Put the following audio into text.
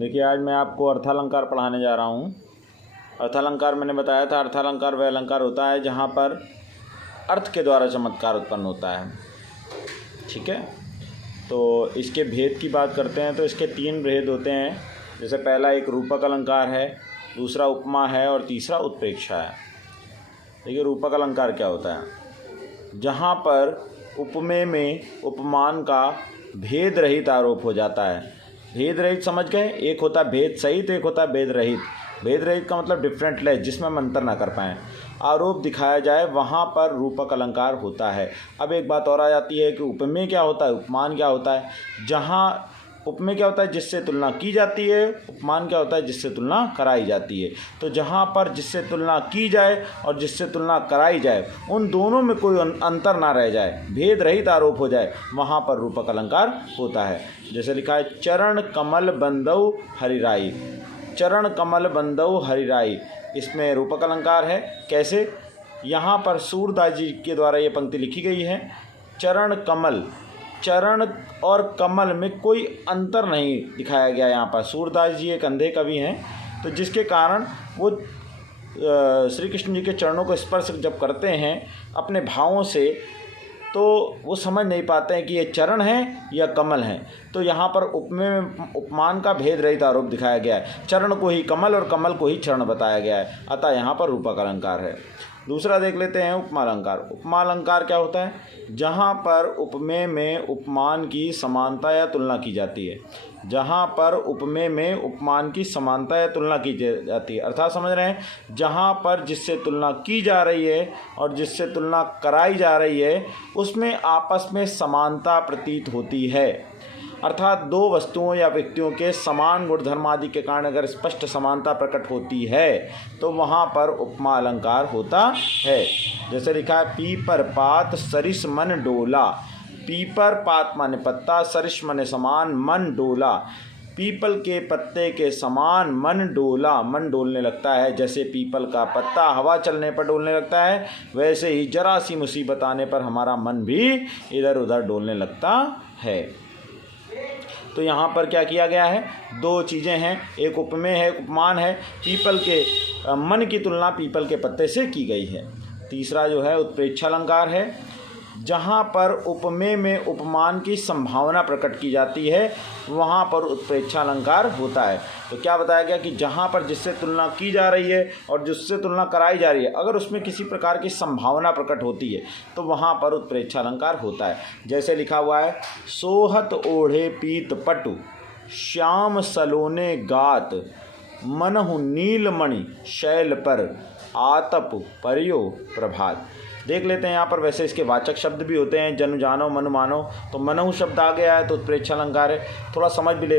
देखिए, आज मैं आपको अर्थालंकार पढ़ाने जा रहा हूँ। अर्थालंकार मैंने बताया था, अर्थालंकार वह अलंकार होता है जहाँ पर अर्थ के द्वारा चमत्कार उत्पन्न होता है। ठीक है, तो इसके भेद की बात करते हैं तो इसके 3 भेद होते हैं। जैसे पहला एक रूपक अलंकार है, दूसरा उपमा है और तीसरा उत्प्रेक्षा है। देखिए, रूपक अलंकार क्या होता है? जहाँ पर उपमेय में उपमान का भेद रहित आरोप हो जाता है। भेद रहित समझ गए? एक होता है भेद सहित, एक होता है भेद रहित। भेद रहित का मतलब डिफरेंटलेस, जिसमें हम अंतर ना कर पाएँ, आरोप दिखाया जाए, वहाँ पर रूपक अलंकार होता है। अब एक बात और आ जाती है कि उपमेय क्या होता है, उपमान क्या होता है। जहाँ उपमेय क्या होता है? जिससे तुलना की जाती है। उपमान क्या होता है? जिससे तुलना कराई जाती है। तो जहाँ पर जिससे तुलना की जाए और जिससे तुलना कराई जाए, उन दोनों में कोई अंतर ना रह जाए, भेद रहित आरोप हो जाए, वहाँ पर रूपक अलंकार होता है। जैसे लिखा है, चरण कमल बंदौ हरिराई। चरण कमल बंदौ हरिराई, इसमें रूपक अलंकार है। कैसे? यहाँ पर सूरदास जी के द्वारा ये पंक्ति लिखी गई है। चरण कमल, चरण और कमल में कोई अंतर नहीं दिखाया गया। यहाँ पर सूरदास जी एक अंधे कवि हैं, तो जिसके कारण वो श्री कृष्ण जी के चरणों को स्पर्श जब करते हैं अपने भावों से, तो वो समझ नहीं पाते हैं कि ये चरण हैं या कमल हैं। तो यहाँ पर उपमान का भेद रहित आरोप दिखाया गया है। चरण को ही कमल और कमल को ही चरण बताया गया है, अतः यहाँ पर रूपक अलंकार है। दूसरा देख लेते हैं, उपमा अलंकार। उपमा अलंकार क्या होता है? जहाँ पर उपमेय में उपमान की समानता या तुलना की जाती है। जहाँ पर उपमेय में उपमान की समानता या तुलना की जाती है, अर्थात समझ रहे हैं, जहाँ पर जिससे तुलना की जा रही है और जिससे तुलना कराई जा रही है, उसमें आपस में समानता प्रतीत होती है। अर्थात 2 वस्तुओं या व्यक्तियों के समान गुणधर्म आदि के कारण अगर स्पष्ट समानता प्रकट होती है, तो वहाँ पर उपमा अलंकार होता है। जैसे लिखा है, पीपर पात सरिस मन डोला। पीपर पात माने पत्ता, सरिस माने समान, मन डोला। पीपल के पत्ते के समान मन डोला, मन डोलने लगता है। जैसे पीपल का पत्ता हवा चलने पर डोलने लगता है, वैसे ही जरा सी मुसीबत आने पर हमारा मन भी इधर उधर डोलने लगता है। तो यहाँ पर क्या किया गया है? 2 चीज़ें हैं, एक उपमेय है, उपमान है। पीपल के मन की तुलना पीपल के पत्ते से की गई है। तीसरा जो है उत्प्रेक्षा अलंकार है। जहाँ पर उपमेय में उपमान की संभावना प्रकट की जाती है, वहाँ पर उत्प्रेक्षा अलंकार होता है। तो क्या बताया गया कि जहाँ पर जिससे तुलना की जा रही है और जिससे तुलना कराई जा रही है, अगर उसमें किसी प्रकार की संभावना प्रकट होती है, तो वहाँ पर उत्प्रेक्षा अलंकार होता है। जैसे लिखा हुआ है, सोहत ओढ़े पीत पटु, श्याम सलोने गात, मनहु नीलमणि शैल पर, आतप परियो प्रभात। देख लेते हैं यहाँ पर। वैसे इसके वाचक शब्द भी होते हैं, जनु जानो मनु मानो, तो मनहु शब्द आ गया है तो उत्प्रेक्षा अलंकार है। थोड़ा समझ भी लेते हैं।